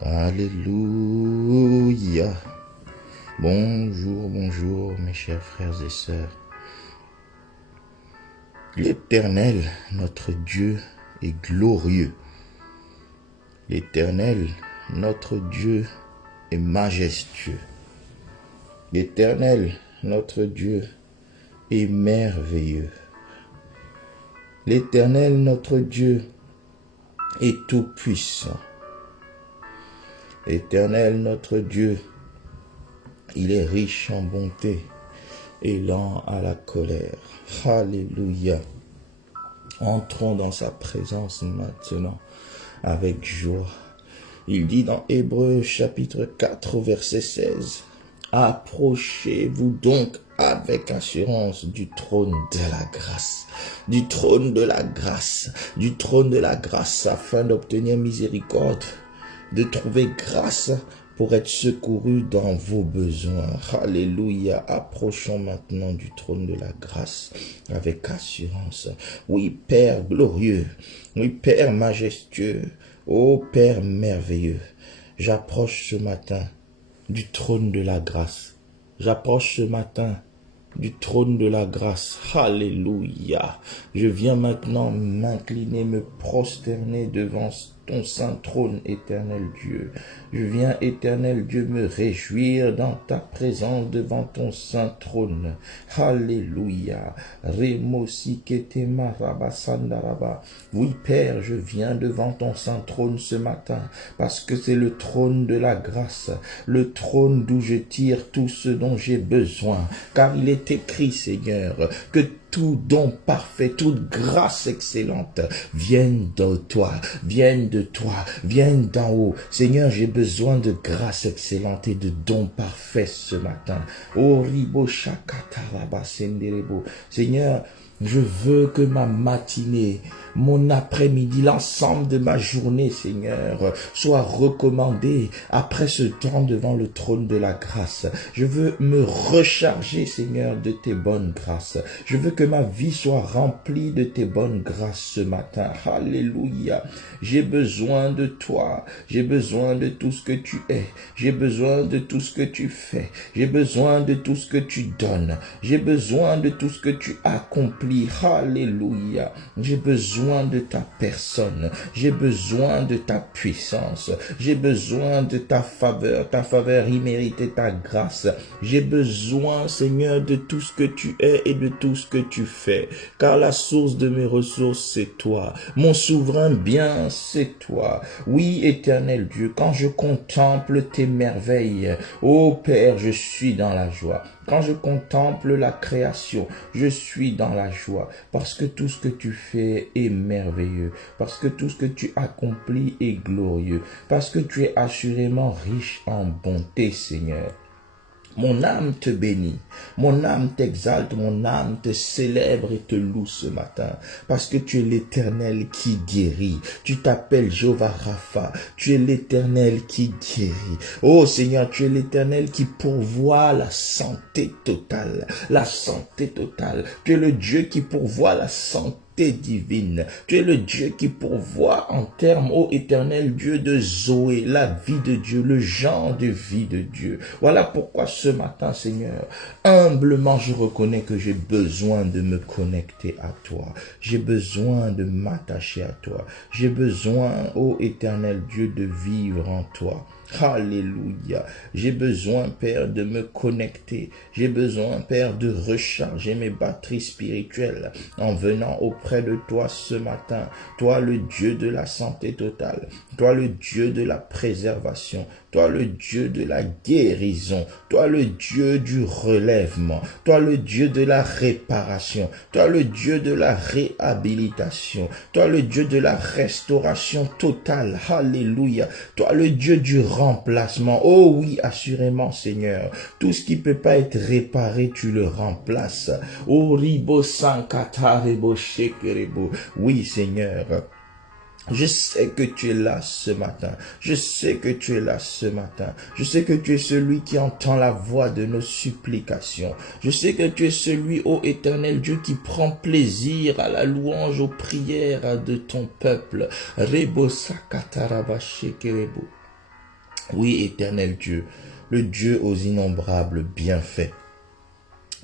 Alléluia. Bonjour, bonjour mes chers frères et sœurs. L'Éternel, notre Dieu, est glorieux. L'Éternel, notre Dieu, est majestueux. L'Éternel, notre Dieu, est merveilleux. L'Éternel, notre Dieu, est tout-puissant. L'Éternel, notre Dieu, il est riche en bonté et lent à la colère. Alléluia. Entrons dans sa présence maintenant avec joie. Il dit dans Hébreux chapitre 4 verset 16, « Approchez-vous donc avec assurance du trône de la grâce, du trône de la grâce, du trône de la grâce, afin d'obtenir miséricorde, de trouver grâce pour être secouru dans vos besoins. » Alléluia. Approchons maintenant du trône de la grâce avec assurance. Oui, Père glorieux, oui, Père majestueux, ô Père merveilleux, j'approche ce matin du trône de la grâce. J'approche ce matin du trône de la grâce. Alléluia. Je viens maintenant m'incliner, me prosterner devant ton saint trône, éternel Dieu. Je viens, éternel Dieu, me réjouir dans ta présence devant ton saint trône. Alléluia. Oui, Père, je viens devant ton saint trône ce matin parce que c'est le trône de la grâce, le trône d'où je tire tout ce dont j'ai besoin. Car il est écrit, Seigneur, que tout don parfait, toute grâce excellente vienne de toi, vienne de toi, vienne d'en haut. Seigneur, j'ai besoin de grâce excellente et de dons parfaits ce matin. Seigneur, je veux que ma matinée, mon après-midi, l'ensemble de ma journée, Seigneur, soit recommandé après ce temps devant le trône de la grâce. Je veux me recharger, Seigneur, de tes bonnes grâces. Je veux que ma vie soit remplie de tes bonnes grâces ce matin. Alléluia. J'ai besoin de toi. J'ai besoin de tout ce que tu es. J'ai besoin de tout ce que tu fais. J'ai besoin de tout ce que tu donnes. J'ai besoin de tout ce que tu accomplis. Alléluia. J'ai besoin de ta personne. J'ai besoin de ta puissance. J'ai besoin de ta faveur imméritée, ta grâce. J'ai besoin, Seigneur, de tout ce que tu es et de tout ce que tu fais. Car la source de mes ressources, c'est toi. Mon souverain bien, c'est toi. Oui, éternel Dieu, quand je contemple tes merveilles, ô Père, je suis dans la joie. Quand je contemple la création, je suis dans la joie parce que tout ce que tu fais est merveilleux, parce que tout ce que tu accomplis est glorieux, parce que tu es assurément riche en bonté, Seigneur. Mon âme te bénit, mon âme t'exalte, mon âme te célèbre et te loue ce matin, parce que tu es l'Éternel qui guérit. Tu t'appelles Jéhovah Rapha, tu es l'Éternel qui guérit. Oh Seigneur, tu es l'Éternel qui pourvoit la santé totale, la santé totale. Tu es le Dieu qui pourvoit la santé divine. Tu es le Dieu qui pourvoit en termes, ô éternel Dieu de Zoé, la vie de Dieu, le genre de vie de Dieu. Voilà pourquoi ce matin, Seigneur, humblement je reconnais que j'ai besoin de me connecter à toi. J'ai besoin de m'attacher à toi. J'ai besoin, ô éternel Dieu, de vivre en toi. Alléluia. J'ai besoin, Père, de me connecter. J'ai besoin, Père, de recharger mes batteries spirituelles en venant auprès de toi ce matin. Toi, le Dieu de la santé totale. Toi, le Dieu de la préservation. Toi, le Dieu de la guérison. Toi, le Dieu du relèvement. Toi, le Dieu de la réparation. Toi, le Dieu de la réhabilitation. Toi, le Dieu de la restauration totale. Alléluia. Toi, le Dieu du remplacement. Oh oui, assurément, Seigneur. Tout ce qui peut pas être réparé, tu le remplaces. Oh, ribo sankata rebo shekerebo. Oui, Seigneur. Je sais que tu es là ce matin. Je sais que tu es là ce matin. Je sais que tu es celui qui entend la voix de nos supplications. Je sais que tu es celui, ô éternel Dieu, qui prend plaisir à la louange, aux prières de ton peuple. Rebo sakataraba shekerebo. Oui, éternel Dieu, le Dieu aux innombrables bienfaits,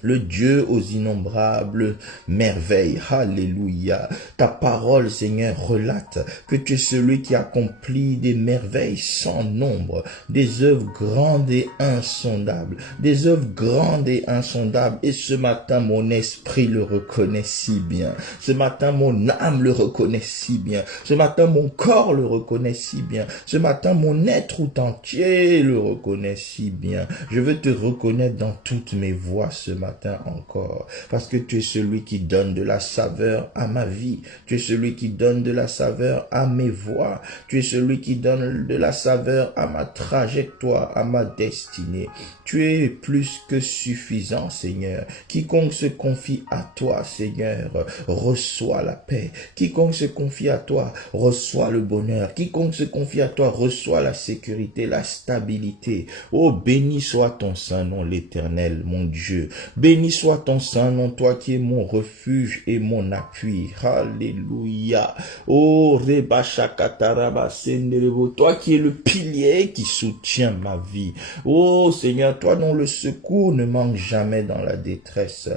le Dieu aux innombrables merveilles. Alléluia. Ta parole, Seigneur, relate que tu es celui qui accomplit des merveilles sans nombre, des œuvres grandes et insondables, des œuvres grandes et insondables. Et ce matin, mon esprit le reconnaît si bien. Ce matin, mon âme le reconnaît si bien. Ce matin, mon corps le reconnaît si bien. Ce matin, mon être tout entier le reconnaît si bien. Je veux te reconnaître dans toutes mes voies ce matin encore, parce que tu es celui qui donne de la saveur à ma vie, tu es celui qui donne de la saveur à mes voies, tu es celui qui donne de la saveur à ma trajectoire, à ma destinée. Tu es plus que suffisant, Seigneur. Quiconque se confie à toi, Seigneur, reçoit la paix. Quiconque se confie à toi, reçoit le bonheur. Quiconque se confie à toi, reçoit la sécurité, la stabilité. Oh, béni soit ton saint nom, l'Éternel, mon Dieu. Béni soit ton saint nom, toi qui es mon refuge et mon appui. Alléluia. Oh, Reba Shakataraba Senderebo, toi qui es le pilier qui soutient ma vie. Oh Seigneur, toi dont le secours ne manque jamais dans la détresse.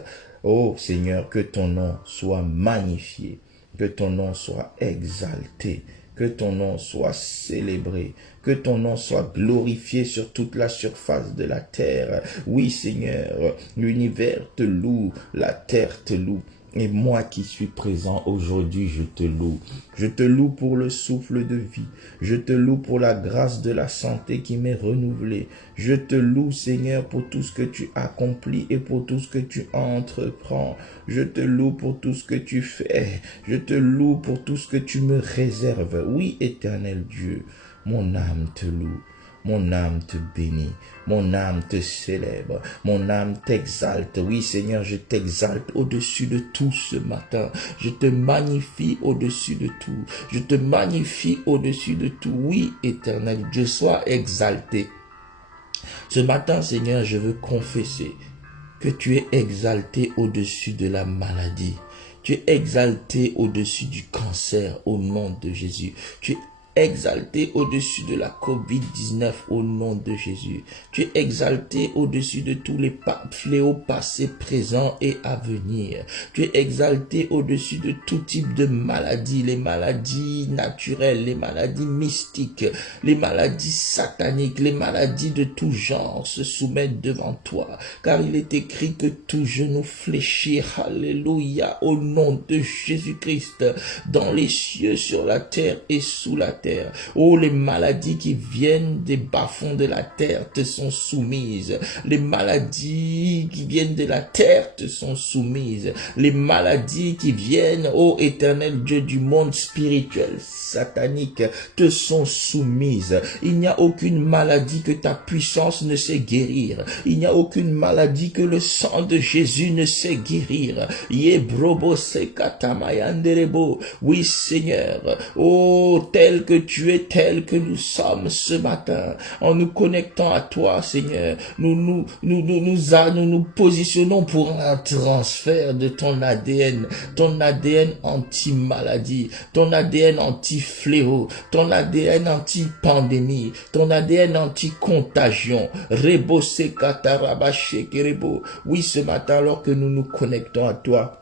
Oh Seigneur, que ton nom soit magnifié, que ton nom soit exalté, que ton nom soit célébré, que ton nom soit glorifié sur toute la surface de la terre. Oui, Seigneur, l'univers te loue, la terre te loue. Et moi qui suis présent aujourd'hui, je te loue. Je te loue pour le souffle de vie. Je te loue pour la grâce de la santé qui m'est renouvelée. Je te loue, Seigneur, pour tout ce que tu accomplis et pour tout ce que tu entreprends. Je te loue pour tout ce que tu fais. Je te loue pour tout ce que tu me réserves. Oui, éternel Dieu, mon âme te loue. Mon âme te bénit, mon âme te célèbre, mon âme t'exalte. Oui, Seigneur, je t'exalte au-dessus de tout ce matin. Je te magnifie au-dessus de tout. Je te magnifie au-dessus de tout. Oui, éternel Dieu, sois exalté. Ce matin, Seigneur, je veux confesser que tu es exalté au-dessus de la maladie. Tu es exalté au-dessus du cancer au nom de Jésus. Tu es exalté au-dessus de la COVID-19 au nom de Jésus. Tu es exalté au-dessus de tous les fléaux passés, présents et à venir. Tu es exalté au-dessus de tout type de maladies, les maladies naturelles, les maladies mystiques, les maladies sataniques, les maladies de tout genre se soumettent devant toi. Car il est écrit que tout genou fléchit, alléluia, au nom de Jésus-Christ, dans les cieux, sur la terre et sous la terre. Oh, les maladies qui viennent des bas-fonds de la terre te sont soumises. Les maladies qui viennent de la terre te sont soumises. Les maladies qui viennent, ô éternel Dieu du monde spirituel, satanique, te sont soumises. Il n'y a aucune maladie que ta puissance ne sait guérir. Il n'y a aucune maladie que le sang de Jésus ne sait guérir. Oui, Seigneur, oh, tel que tu es, tel que nous sommes ce matin, en nous connectant à toi, Seigneur, nous nous positionnons pour un transfert de ton ADN anti-maladie, ton ADN anti-fléau, ton ADN anti-pandémie, ton ADN anti-contagion. Oui, ce matin, alors que nous nous connectons à toi,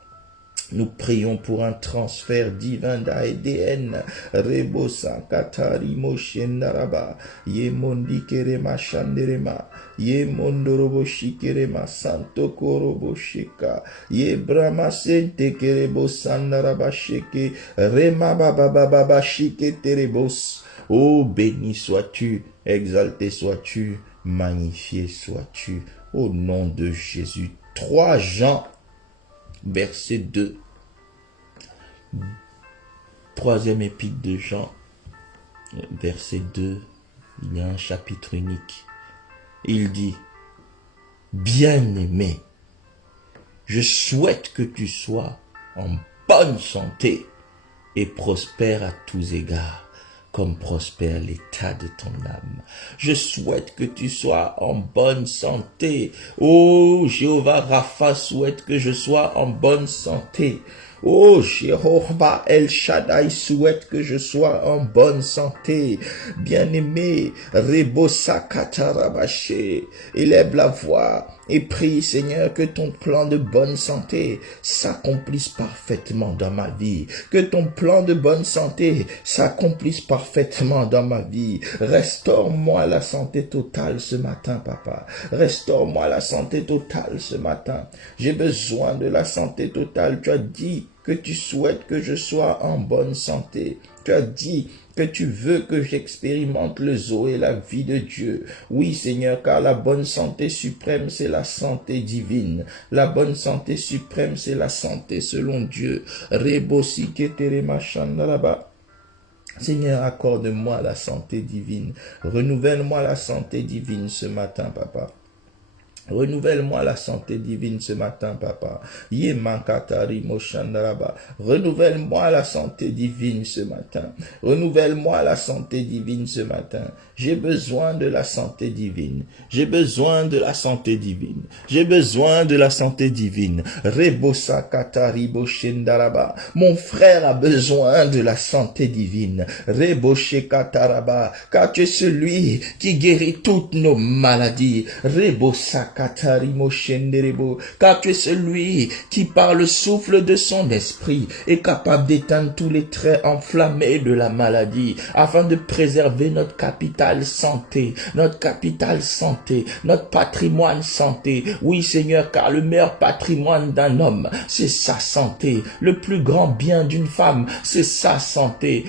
nous prions pour un transfert divin d'ADN. Rebo Sankatari Moshendaraba. Ye Mondi Kerema Shanderema. Ye Mondorobo Shikerema Santo Korobo Sheka. Ye Brahma Sente Kerebo Sandaraba Sheke. Rema Baba Baba Shike Terebos. Oh, béni sois-tu, exalté sois-tu, magnifié sois-tu. Au nom de Jésus. 3 Jean verset 2, troisième épître de Jean, verset 2, il y a un chapitre unique. Il dit, bien-aimé, je souhaite que tu sois en bonne santé et prospère à tous égards, comme prospère l'état de ton âme. Je souhaite que tu sois en bonne santé. Oh, Jéhovah Rapha souhaite que je sois en bonne santé. Oh, Jéhovah El Shaddai souhaite que je sois en bonne santé. Bien-aimé, Rebosa Katarabaché, élève la voix et prie, Seigneur, que ton plan de bonne santé s'accomplisse parfaitement dans ma vie. Que ton plan de bonne santé s'accomplisse parfaitement dans ma vie. Restaure-moi la santé totale ce matin, papa. Restaure-moi la santé totale ce matin. J'ai besoin de la santé totale. Tu as dit que tu souhaites que je sois en bonne santé. Tu as dit que tu veux que j'expérimente le Zoé et la vie de Dieu. Oui, Seigneur, car la bonne santé suprême, c'est la santé divine. La bonne santé suprême, c'est la santé selon Dieu. Rebosi keterema shandalaba. Seigneur, accorde-moi la santé divine. Renouvelle-moi la santé divine ce matin, papa. Renouvelle-moi la santé divine ce matin, papa. Renouvelle-moi la santé divine ce matin. Renouvelle-moi la santé divine ce matin. J'ai besoin de la santé divine. J'ai besoin de la santé divine. J'ai besoin de la santé divine. Mon frère a besoin de la santé divine. Car tu es celui qui guérit toutes nos maladies. Car tu es celui qui, par le souffle de son esprit, est capable d'éteindre tous les traits enflammés de la maladie, afin de préserver notre capital santé, notre patrimoine santé. Oui, Seigneur, car le meilleur patrimoine d'un homme, c'est sa santé. Le plus grand bien d'une femme, c'est sa santé.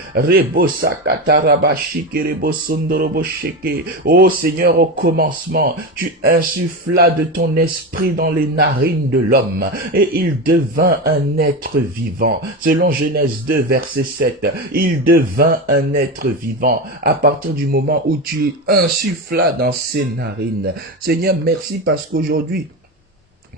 Oh Seigneur, au commencement, tu insuffles de ton esprit dans les narines de l'homme et il devint un être vivant. Selon Genèse 2 verset 7, il devint un être vivant à partir du moment où tu insufflas dans ses narines. Seigneur, merci parce qu'aujourd'hui,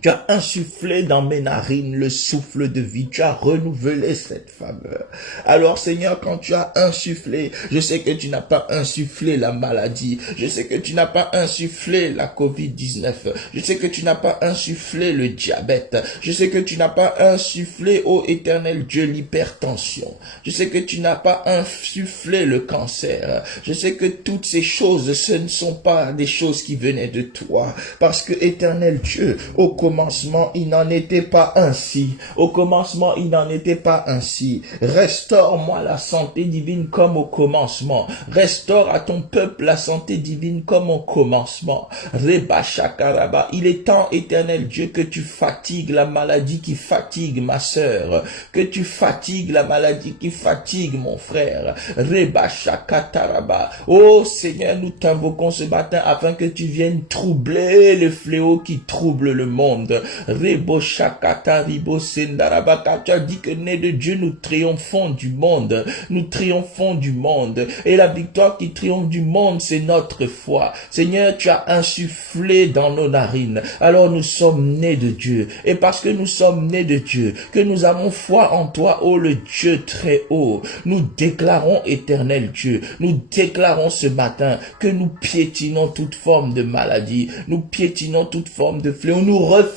tu as insufflé dans mes narines le souffle de vie. Tu as renouvelé cette faveur. Alors Seigneur, quand tu as insufflé, je sais que tu n'as pas insufflé la maladie. Je sais que tu n'as pas insufflé la COVID-19. Je sais que tu n'as pas insufflé le diabète. Je sais que tu n'as pas insufflé, ô éternel Dieu, l'hypertension. Je sais que tu n'as pas insufflé le cancer. Je sais que toutes ces choses, ce ne sont pas des choses qui venaient de toi. Parce que, éternel Dieu, au commencement, il n'en était pas ainsi. Au commencement, il n'en était pas ainsi. Restaure-moi la santé divine comme au commencement. Restaure à ton peuple la santé divine comme au commencement. Reba Shakaraba. Il est temps, éternel Dieu, que tu fatigues la maladie qui fatigue ma sœur. Que tu fatigues la maladie qui fatigue mon frère. Reba Shakataraba. Oh Seigneur, nous t'invoquons ce matin afin que tu viennes troubler le fléau qui trouble le monde. Rebo Shakata Ribo Sendaraba, car tu as dit que né de Dieu, nous triomphons du monde. Nous triomphons du monde. Et la victoire qui triomphe du monde, c'est notre foi. Seigneur, tu as insufflé dans nos narines. Alors nous sommes nés de Dieu. Et parce que nous sommes nés de Dieu, que nous avons foi en toi, ô le Dieu très haut, nous déclarons, éternel Dieu, nous déclarons ce matin que nous piétinons toute forme de maladie. Nous piétinons toute forme de fléau. Nous refusons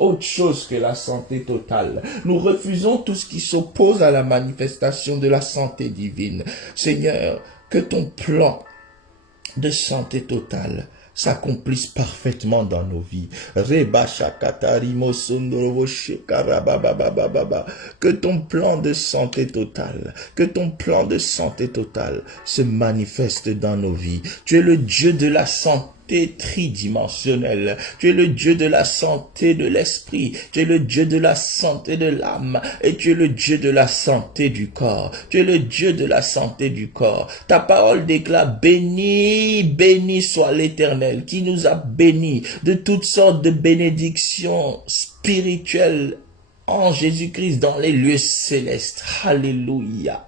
autre chose que la santé totale. Nous refusons tout ce qui s'oppose à la manifestation de la santé divine. Seigneur, que ton plan de santé totale s'accomplisse parfaitement dans nos vies. Que ton plan de santé totale, se manifeste dans nos vies. Tu es le Dieu de la santé tridimensionnel. Tu es le Dieu de la santé de l'esprit. Tu es le Dieu de la santé de l'âme. Et tu es le Dieu de la santé du corps. Tu es le Dieu de la santé du corps. Ta parole déclare, béni, béni soit l'Éternel qui nous a bénis de toutes sortes de bénédictions spirituelles en Jésus-Christ dans les lieux célestes. Alléluia.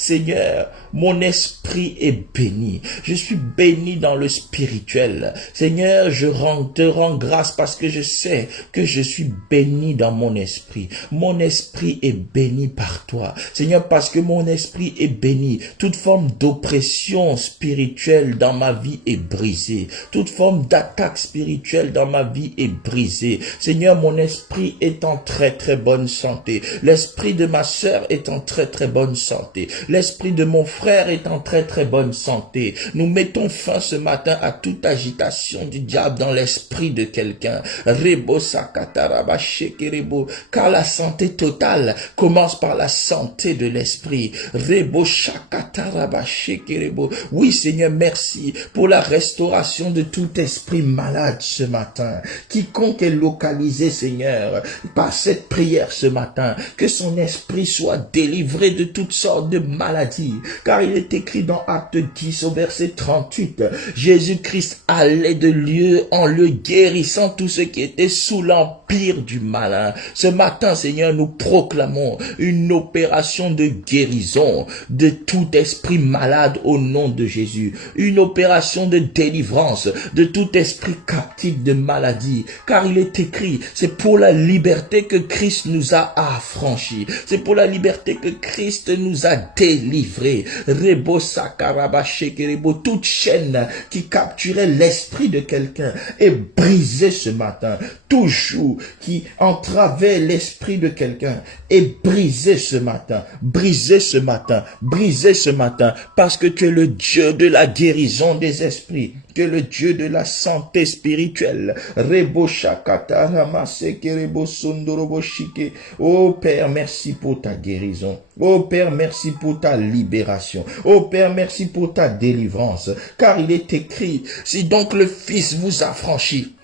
Seigneur, mon esprit est béni. Je suis béni dans le spirituel. Seigneur, je te rends grâce parce que je sais que je suis béni dans mon esprit. Mon esprit est béni par toi. Seigneur, parce que mon esprit est béni, toute forme d'oppression spirituelle dans ma vie est brisée. Toute forme d'attaque spirituelle dans ma vie est brisée. Seigneur, mon esprit est en très très bonne santé. L'esprit de ma sœur est en très très bonne santé. L'esprit de mon frère est en très très bonne santé. Nous mettons fin ce matin à toute agitation du diable dans l'esprit de quelqu'un. Rebo sakataraba shekerebo. Car la santé totale commence par la santé de l'esprit. Rebo shakataraba shekerebo. Oui Seigneur, merci pour la restauration de tout esprit malade ce matin. Quiconque est localisé, Seigneur, par cette prière ce matin, que son esprit soit délivré de toutes sortes de maladies. Car il est écrit dans Acte 10 au verset 38, Jésus-Christ allait de lieu en lieu guérissant tous ceux qui étaient sous l'empire du malin. Ce matin, Seigneur, nous proclamons une opération de guérison de tout esprit malade au nom de Jésus. Une opération de délivrance de tout esprit captif de maladie. Car il est écrit, c'est pour la liberté que Christ nous a affranchis. C'est pour la liberté que Christ nous a délivrés. Rebo sakaraba shekerebo. Toute chaîne qui capturait l'esprit de quelqu'un est brisée ce matin. Tout joug qui entravait l'esprit de quelqu'un est brisé ce matin. Brisé ce matin. Brisé ce matin. Parce que tu es le Dieu de la guérison des esprits. Tu es le Dieu de la santé spirituelle. Rebo shakata ramase kerebo sondorobo shike. Oh Père, merci pour ta guérison. Oh Père, merci pour ta libération. Oh Père, merci pour ta délivrance. Car il est écrit, si donc le Fils vous affranchit,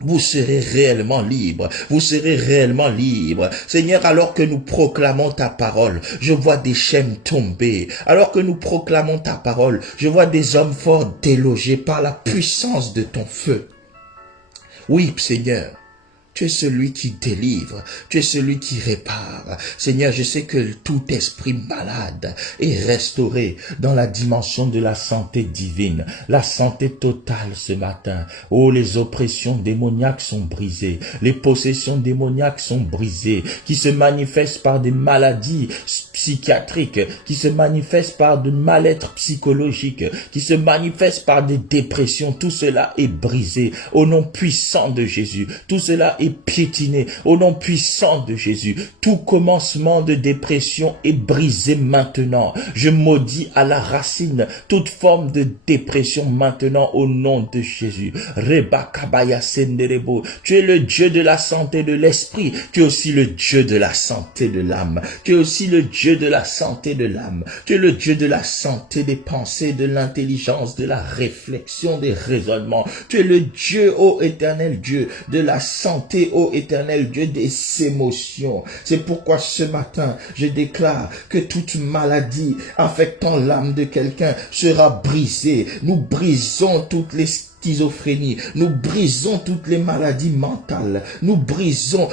vous serez réellement libre. Vous serez réellement libre. Seigneur, alors que nous proclamons ta parole, je vois des chaînes tomber. Alors que nous proclamons ta parole, je vois des hommes forts délogés par la puissance de ton feu. Oui, Seigneur. Tu es celui qui délivre, tu es celui qui répare. Seigneur, je sais que tout esprit malade est restauré dans la dimension de la santé divine, la santé totale ce matin. Oh, les oppressions démoniaques sont brisées, les possessions démoniaques sont brisées, qui se manifestent par des maladies psychiatriques, qui se manifestent par de mal-être psychologique, qui se manifestent par des dépressions. Tout cela est brisé au nom puissant de Jésus. Tout cela est piétiné au nom puissant de Jésus. Tout commencement de dépression est brisé maintenant. Je maudis à la racine toute forme de dépression maintenant au nom de Jésus. Reba kabaya senderebo. Tu es le Dieu de la santé de l'esprit. Tu es aussi le Dieu de la santé de l'âme. Tu es aussi le Dieu de la santé de l'âme. Tu es le Dieu de la santé des pensées, de l'intelligence, de la réflexion, des raisonnements. Tu es le Dieu, ô éternel Dieu, de la santé, ô éternel Dieu, des émotions. C'est pourquoi ce matin, je déclare que toute maladie affectant l'âme de quelqu'un sera brisée. Nous brisons toutes les schizophrénie, nous brisons toutes les maladies mentales, nous brisons,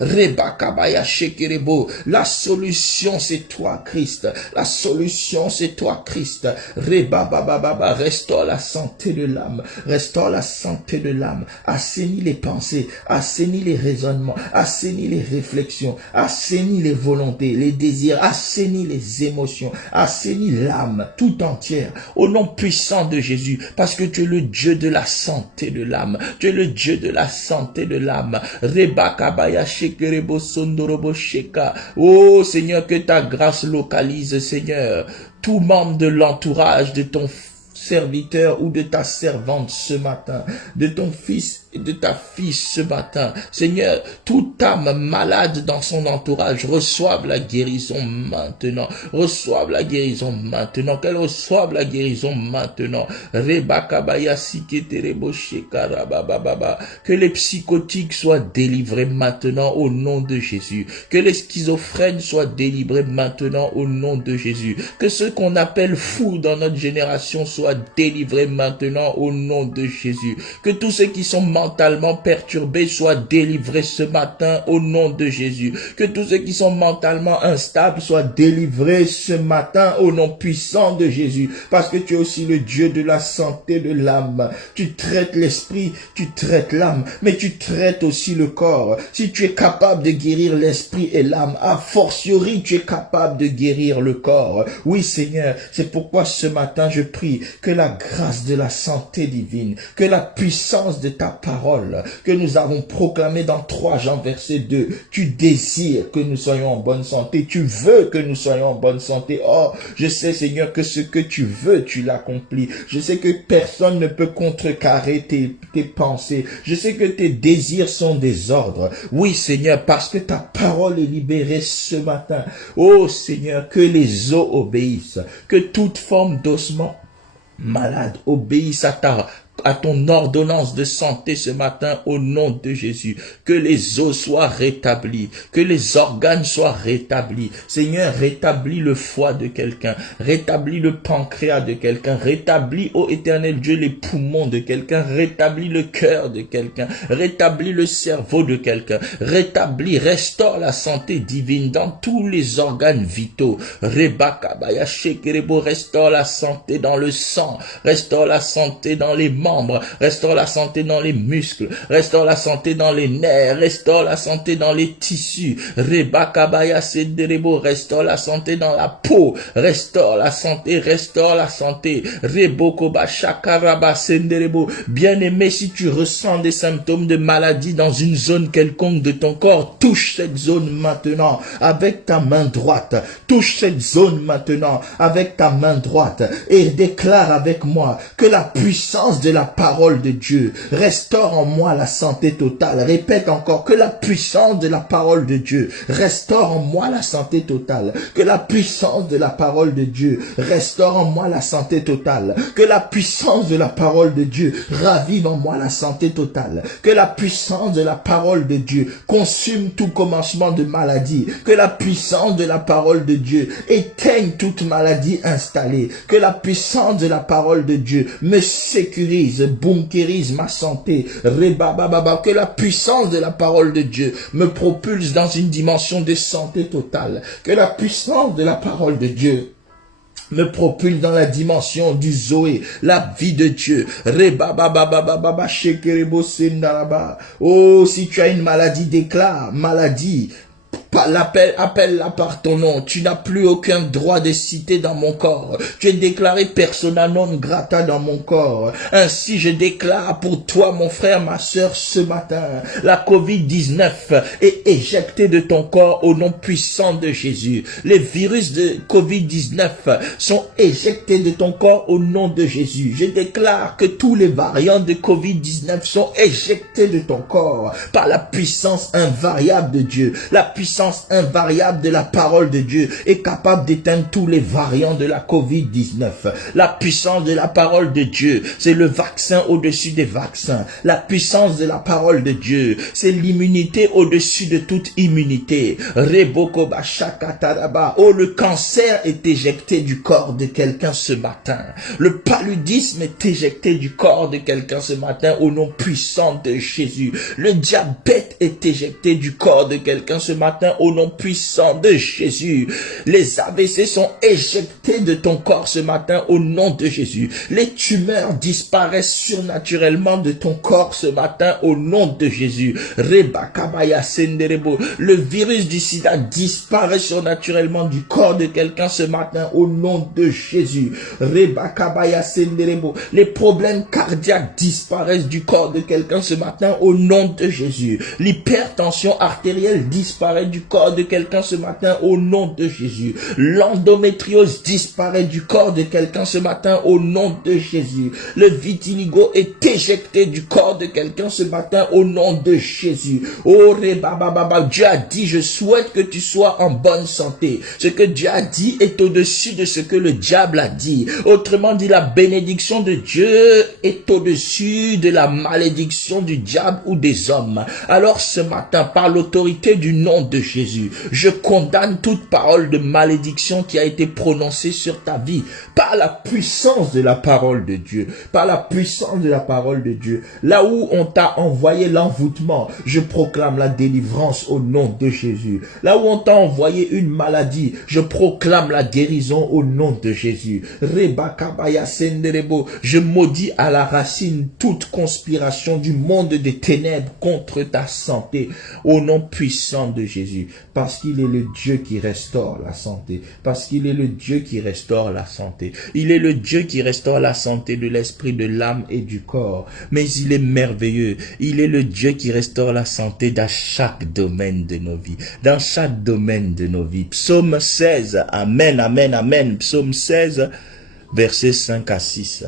Reba kabaya shekerebo. La solution c'est toi Christ, la solution c'est toi Christ. Reba baba, restaure la santé de l'âme, restaure la santé de l'âme, assainis les pensées, assainis les raisonnements, assainis les réflexions, assainis les volontés, les désirs, assainis les émotions, assainis l'âme tout entière, au nom puissant de Jésus, parce que tu es le Dieu de la santé de l'âme. Tu es le Dieu de la santé de l'âme. Reba kabaya shekerebo sondorobo sheka. Oh Seigneur, que ta grâce localise, Seigneur, tout membre de l'entourage de ton serviteur ou de ta servante ce matin, de ton fils et de ta fille ce matin. Seigneur, toute âme malade dans son entourage reçoive la guérison maintenant. Reçoive la guérison maintenant. Qu'elle reçoive la guérison maintenant. Que les psychotiques soient délivrés maintenant au nom de Jésus. Que les schizophrènes soient délivrés maintenant au nom de Jésus. Que ceux qu'on appelle fous dans notre génération soient délivrés maintenant au nom de Jésus. Que tous ceux qui sont mentalement perturbés soient délivrés ce matin au nom de Jésus. Que tous ceux qui sont mentalement instables soient délivrés ce matin au nom puissant de Jésus. Parce que tu es aussi le Dieu de la santé de l'âme. Tu traites l'esprit, tu traites l'âme, mais tu traites aussi le corps. Si tu es capable de guérir l'esprit et l'âme, a fortiori tu es capable de guérir le corps. Oui Seigneur, c'est pourquoi ce matin je prie que la grâce de la santé divine, que la puissance de ta parole que nous avons proclamée dans 3 Jean verset 2. Tu désires que nous soyons en bonne santé. Tu veux que nous soyons en bonne santé. Oh, je sais, Seigneur, que ce que tu veux, tu l'accomplis. Je sais que personne ne peut contrecarrer tes pensées. Je sais que tes désirs sont des ordres. Oui, Seigneur, parce que ta parole est libérée ce matin. Oh, Seigneur, que les os obéissent, que toute forme d'ossement malade obéisse à ton ordonnance de santé ce matin au nom de Jésus. Que les os soient rétablis, que les organes soient rétablis. Seigneur, rétablis le foie de quelqu'un, rétablis le pancréas de quelqu'un, rétablis, ô Éternel Dieu, les poumons de quelqu'un, rétablis le cœur de quelqu'un, rétablis le cerveau de quelqu'un, rétablis, restaure la santé divine dans tous les organes vitaux. Rebakabaya Shekerebo, restaure la santé dans le sang, restaure la santé dans les membres, restaure la santé dans les muscles, restaure la santé dans les nerfs, restaure la santé dans les tissus. Rebakabaya Sederebo, restaure la santé dans la peau, restaure la santé, restaure la santé. Rebokoba Shakaraba Senderebo. Bien-aimé, si tu ressens des symptômes de maladie dans une zone quelconque de ton corps, touche cette zone maintenant avec ta main droite. Touche cette zone maintenant avec ta main droite et déclare avec moi que la puissance de la parole de Dieu restaure en moi la santé totale. Répète encore, que la puissance de la parole de Dieu restaure en moi la santé totale. Que la puissance de la parole de Dieu restaure en moi la santé totale. Que la puissance de la parole de Dieu ravive en moi la santé totale. Que la puissance de la parole de Dieu consume tout commencement de maladie. Que la puissance de la parole de Dieu éteigne toute maladie installée. Que la puissance de la parole de Dieu me sécurise, bunkérise ma santé. Rebababa, que la puissance de la parole de Dieu me propulse dans une dimension de santé totale. Que la puissance de la parole de Dieu me propulse dans la dimension du Zoé, la vie de Dieu. Rebabababababa, shekerebo sendaraba. Oh, si tu as une maladie, déclare maladie. Appelle-la par ton nom. Tu n'as plus aucun droit de citer dans mon corps. Tu es déclaré persona non grata dans mon corps. Ainsi, je déclare pour toi, mon frère, ma sœur, ce matin, la COVID-19 est éjectée de ton corps au nom puissant de Jésus. Les virus de COVID-19 sont éjectés de ton corps au nom de Jésus. Je déclare que tous les variants de COVID-19 sont éjectés de ton corps par la puissance invariable de Dieu. La puissance invariable de la parole de Dieu est capable d'éteindre tous les variants de la COVID-19. La puissance de la parole de Dieu, c'est le vaccin au-dessus des vaccins. La puissance de la parole de Dieu, c'est l'immunité au-dessus de toute immunité. Rebokoba Shakataraba. Oh, le cancer est éjecté du corps de quelqu'un ce matin. Le paludisme est éjecté du corps de quelqu'un ce matin au nom puissant de Jésus. Le diabète est éjecté du corps de quelqu'un ce matin au nom puissant de Jésus. Les AVC sont éjectés de ton corps ce matin au nom de Jésus. Les tumeurs disparaissent surnaturellement de ton corps ce matin au nom de Jésus. Rebakabaya Senderebo. Le virus du sida disparaît surnaturellement du corps de quelqu'un ce matin au nom de Jésus. Rebakabaya Senderebo. Les problèmes cardiaques disparaissent du corps de quelqu'un ce matin au nom de Jésus. L'hypertension artérielle disparaît du corps de quelqu'un ce matin au nom de Jésus. L'endométriose disparaît du corps de quelqu'un ce matin au nom de Jésus. Le vitiligo est éjecté du corps de quelqu'un ce matin au nom de Jésus. Oh Rebababa, Dieu a dit, je souhaite que tu sois en bonne santé. Ce que Dieu a dit est au-dessus de ce que le diable a dit. Autrement dit, la bénédiction de Dieu est au-dessus de la malédiction du diable ou des hommes. Alors ce matin, par l'autorité du nom de Jésus, je condamne toute parole de malédiction qui a été prononcée sur ta vie par la puissance de la parole de Dieu, par la puissance de la parole de Dieu. Là où on t'a envoyé l'envoûtement, je proclame la délivrance au nom de Jésus. Là où on t'a envoyé une maladie, je proclame la guérison au nom de Jésus. Rebakabaya Senderebo, je maudis à la racine toute conspiration du monde des ténèbres contre ta santé au nom puissant de Jésus. Jésus, parce qu'il est le Dieu qui restaure la santé, parce qu'il est le Dieu qui restaure la santé. Il est le Dieu qui restaure la santé de l'esprit, de l'âme et du corps. Mais il est merveilleux. Il est le Dieu qui restaure la santé dans chaque domaine de nos vies, dans chaque domaine de nos vies. Psaume 16, amen, amen, amen. Psaume 16, versets 5 à 6.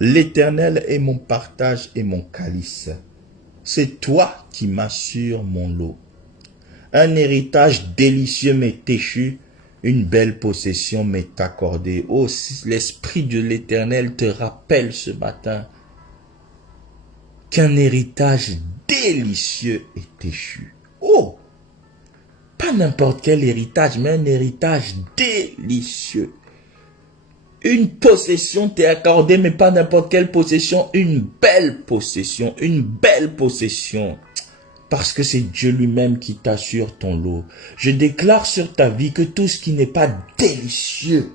L'Éternel est mon partage et mon calice. C'est toi qui m'assures mon lot. Un héritage délicieux m'est échu, une belle possession m'est accordée. Oh, si l'Esprit de l'Éternel te rappelle ce matin qu'un héritage délicieux est échu. Oh, pas n'importe quel héritage, mais un héritage délicieux. Une possession t'est accordée, mais pas n'importe quelle possession, une belle possession, une belle possession. Parce que c'est Dieu lui-même qui t'assure ton lot. Je déclare sur ta vie que tout ce qui n'est pas délicieux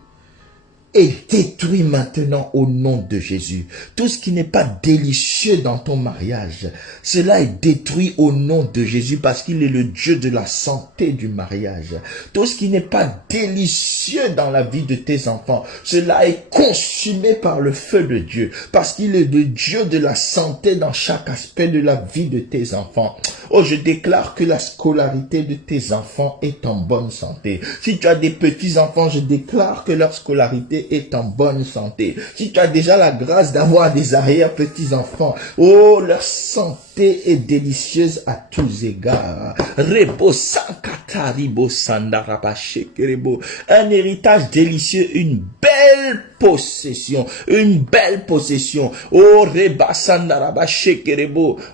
est détruit maintenant au nom de Jésus. Tout ce qui n'est pas délicieux dans ton mariage, cela est détruit au nom de Jésus parce qu'il est le Dieu de la santé du mariage. Tout ce qui n'est pas délicieux dans la vie de tes enfants, cela est consumé par le feu de Dieu parce qu'il est le Dieu de la santé dans chaque aspect de la vie de tes enfants. Oh, je déclare que la scolarité de tes enfants est en bonne santé. Si tu as des petits-enfants, je déclare que leur scolarité est en bonne santé. Si tu as déjà la grâce d'avoir des arrière-petits-enfants, oh, leur santé est délicieuse à tous égards. Un héritage délicieux, une belle possession, une belle possession. Oh,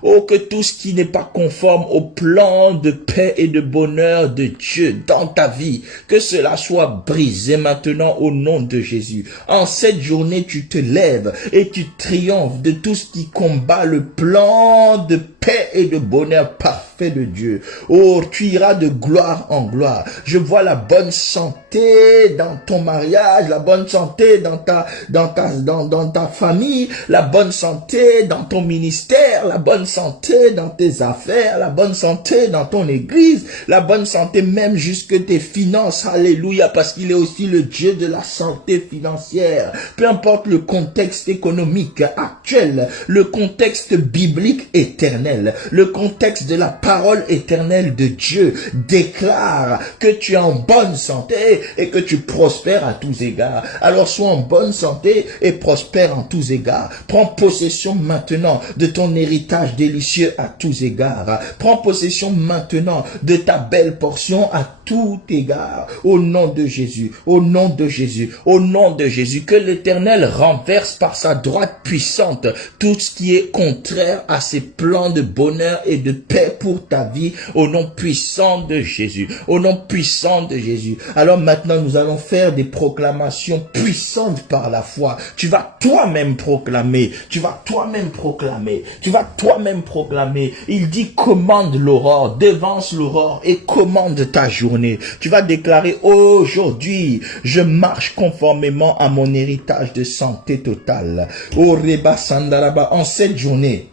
oh, que tout ce qui n'est pas conforme au plan de paix et de bonheur de Dieu dans ta vie, que cela soit brisé maintenant au nom de Jésus. En cette journée, tu te lèves et tu triomphes de tout ce qui combat le plan de paix et de bonheur parfait de Dieu. Oh, tu iras de gloire en gloire. Je vois la bonne santé dans ton mariage, la bonne santé dans ta famille, la bonne santé dans ton ministère, la bonne santé dans tes affaires, la bonne santé dans ton église, la bonne santé même jusque tes finances. Alléluia, parce qu'il est aussi le Dieu de la santé financière. Peu importe le contexte économique actuel, le contexte biblique éternel, le contexte de la parole éternelle de Dieu déclare que tu es en bonne santé et que tu prospères à tous égards. Alors sois en bonne santé et prospère en tous égards. Prends possession maintenant de ton héritage délicieux à tous égards. Prends possession maintenant de ta belle portion à tout égard. Au nom de Jésus, au nom de Jésus, au nom de Jésus, que l'Éternel renverse par sa droite puissante tout ce qui est contraire à ses plans de bonheur et de paix pour ta vie, au nom puissant de Jésus, au nom puissant de Jésus. Alors maintenant, nous allons faire des proclamations puissantes par la foi. Tu vas toi-même proclamer, tu vas toi-même proclamer, tu vas toi-même proclamer. Il dit, commande l'aurore, devance l'aurore et commande ta journée. Tu vas déclarer, aujourd'hui, je marche conformément à mon héritage de santé totale. Oh, Reba Sandaraba, en cette journée,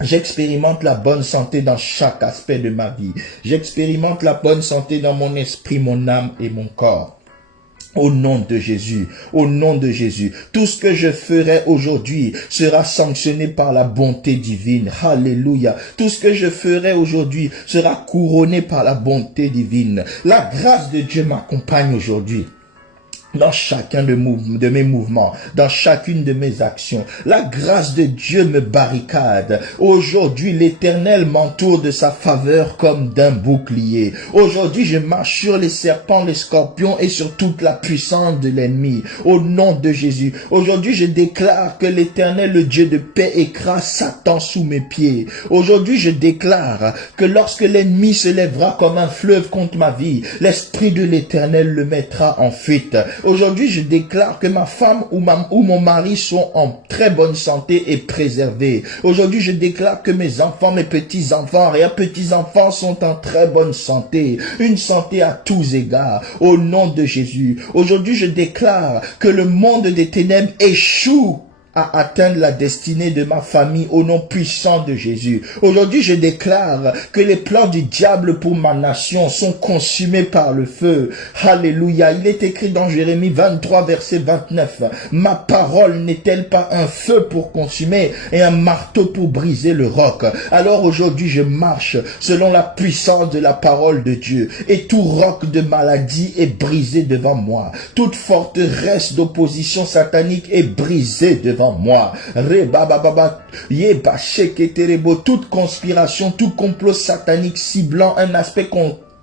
j'expérimente la bonne santé dans chaque aspect de ma vie. J'expérimente la bonne santé dans mon esprit, mon âme et mon corps. Au nom de Jésus, au nom de Jésus, tout ce que je ferai aujourd'hui sera sanctionné par la bonté divine. Alléluia. Tout ce que je ferai aujourd'hui sera couronné par la bonté divine. La grâce de Dieu m'accompagne aujourd'hui. Dans chacun de mes mouvements, dans chacune de mes actions. La grâce de Dieu me barricade. Aujourd'hui, l'Éternel m'entoure de sa faveur comme d'un bouclier. Aujourd'hui, je marche sur les serpents, les scorpions et sur toute la puissance de l'ennemi. Au nom de Jésus. Aujourd'hui, je déclare que l'Éternel, le Dieu de paix, écrase Satan sous mes pieds. Aujourd'hui, je déclare que lorsque l'ennemi se lèvera comme un fleuve contre ma vie, l'Esprit de l'Éternel le mettra en fuite. Aujourd'hui, je déclare que ma femme ou mon mari sont en très bonne santé et préservés. Aujourd'hui, je déclare que mes enfants, mes petits-enfants, arrière-petits-enfants sont en très bonne santé. Une santé à tous égards. Au nom de Jésus. Aujourd'hui, je déclare que le monde des ténèbres échoue à atteindre la destinée de ma famille au nom puissant de Jésus. Aujourd'hui, je déclare que les plans du diable pour ma nation sont consumés par le feu. Alléluia. Il est écrit dans Jérémie 23, verset 29. Ma parole n'est-elle pas un feu pour consumer et un marteau pour briser le roc? Alors aujourd'hui, je marche selon la puissance de la parole de Dieu et tout roc de maladie est brisé devant moi. Toute forteresse d'opposition satanique est brisée devant moi. Toute conspiration, tout complot satanique ciblant un aspect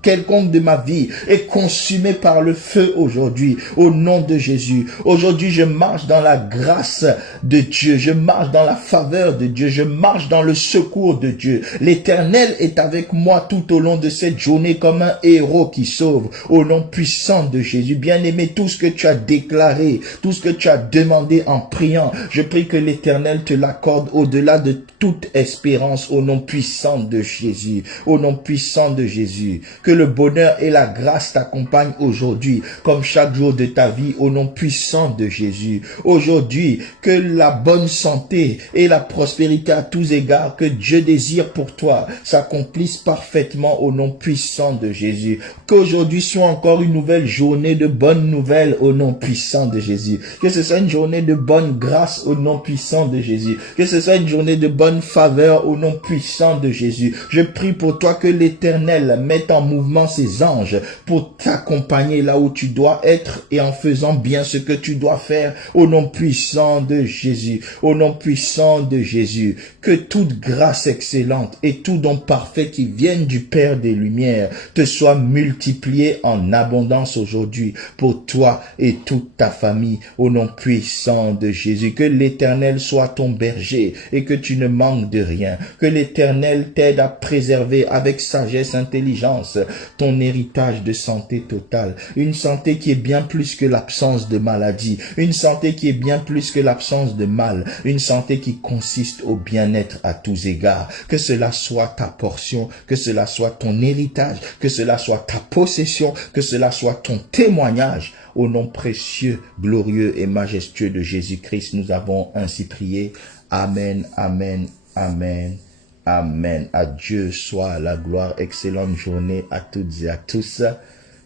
quelconque de ma vie est consumé par le feu aujourd'hui, au nom de Jésus. Aujourd'hui, je marche dans la grâce de Dieu, je marche dans la faveur de Dieu, je marche dans le secours de Dieu. L'Éternel est avec moi tout au long de cette journée comme un héros qui sauve, au nom puissant de Jésus. Bien-aimé, tout ce que tu as déclaré, tout ce que tu as demandé en priant, je prie que l'Éternel te l'accorde au-delà de toute espérance, au nom puissant de Jésus, au nom puissant de Jésus. Que le bonheur et la grâce t'accompagnent aujourd'hui, comme chaque jour de ta vie, au nom puissant de Jésus. Aujourd'hui, que la bonne santé et la prospérité à tous égards que Dieu désire pour toi s'accomplissent parfaitement au nom puissant de Jésus. Qu'aujourd'hui soit encore une nouvelle journée de bonnes nouvelles au nom puissant de Jésus. Que ce soit une journée de bonne grâce au nom puissant de Jésus. Que ce soit une journée de bonne faveur au nom puissant de Jésus. Je prie pour toi que l'Éternel mette en mouvement ses anges pour t'accompagner là où tu dois être et en faisant bien ce que tu dois faire au nom puissant de Jésus. Au nom puissant de Jésus. Que toute grâce excellente et tout don parfait qui viennent du Père des Lumières te soit multiplié en abondance aujourd'hui pour toi et toute ta famille au nom puissant de Jésus. Que l'Éternel soit ton berger et que tu ne manques de rien. Que l'Éternel t'aide à préserver avec sagesse, intelligence ton héritage de santé totale. Une santé qui est bien plus que l'absence de maladie. Une santé qui est bien plus que l'absence de mal. Une santé qui consiste au bien-être à tous égards. Que cela soit ta portion, que cela soit ton héritage, que cela soit ta possession, que cela soit ton témoignage. Au nom précieux, glorieux et majestueux de Jésus-Christ, nous avons ainsi prié. Amen, amen, amen. Amen. À Dieu soit la gloire. Excellente journée à toutes et à tous.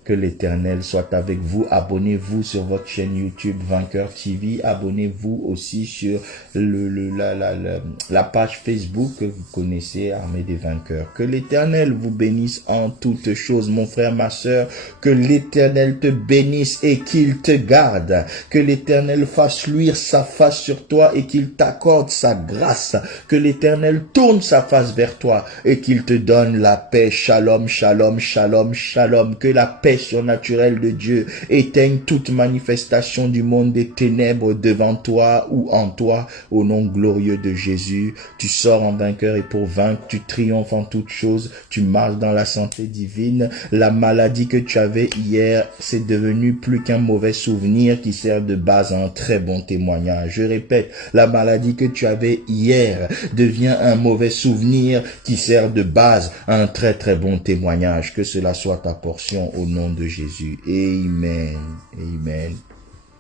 Que l'Éternel soit avec vous. Abonnez-vous sur votre chaîne YouTube Vainqueur TV. Abonnez-vous aussi sur la page Facebook que vous connaissez, Armée des Vainqueurs. Que l'Éternel vous bénisse en toutes choses, mon frère, ma sœur. Que l'Éternel te bénisse et qu'il te garde. Que l'Éternel fasse luire sa face sur toi et qu'il t'accorde sa grâce. Que l'Éternel tourne sa face vers toi et qu'il te donne la paix. Shalom, shalom, shalom, shalom. Que la paix surnaturelle de Dieu éteigne toute manifestation du monde des ténèbres devant toi ou en toi, au nom glorieux de Jésus. Tu sors en vainqueur et pour vaincre, tu triomphes en toutes choses, tu marches dans la santé divine. La maladie que tu avais hier, c'est devenu plus qu'un mauvais souvenir qui sert de base à un très bon témoignage. Je répète, la maladie que tu avais hier devient un mauvais souvenir qui sert de base à un très très bon témoignage. Que cela soit ta portion au nom de Jésus. Amen. Amen.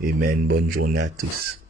Amen. Bonne journée à tous.